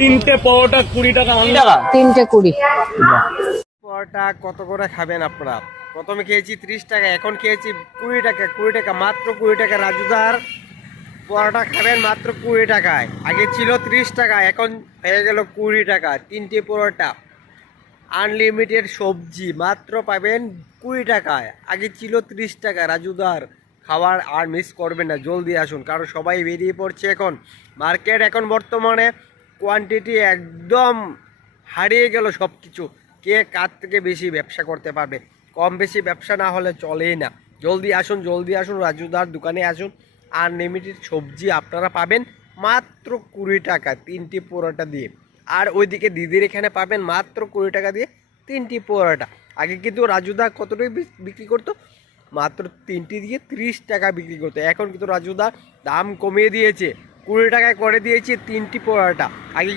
তিনটে পরোটা 20 টাকা। তিনটে 20। পরোটা কত করে খাবেন আপনারা? প্রথমে খেয়েছি 30 টাকা, এখন খেয়েছি 20 টাকা। 20 টাকা, মাত্র 20 টাকা। রাজুদার পরোটা খাবেন মাত্র 20 টাকায়। আগে ছিল 30 টাকা, এখন হয়ে গেল 20 টাকা। তিনটে পরোটা, আনলিমিটেড সবজি মাত্র পাবেন 20 টাকায়। আগে ছিল 30 টাকা। রাজুদার খাবার আর মিস করবেন না, জলদি আসুন, কারণ সবাই বেরিয়ে পড়ছে এখন। মার্কেট এখন বর্তমানে কোয়ান্টিটি একদম হারিয়ে গেল সব কিছু। কে কার থেকে বেশি ব্যবসা করতে পারবে? কম বেশি ব্যবসা না হলে চলেই না। জলদি আসুন, জলদি আসুন, রাজুদার দোকানে আসুন। আনলিমিটেড সবজি আপনারা পাবেন মাত্র 20 টাকা তিনটি পরোটা দিয়ে। আর ওইদিকে দিদির এখানে পাবেন মাত্র 20 টাকা দিয়ে তিনটি পরোটা। আগে কিন্তু রাজুদা কতটাই বিক্রি করতো? মাত্র তিনটি দিয়ে 30 টাকা বিক্রি করতো। এখন কিন্তু রাজুদা দাম কমিয়ে দিয়েছে, 20 টাকায় করে দিয়েছে তিনটি পরোটা। আগে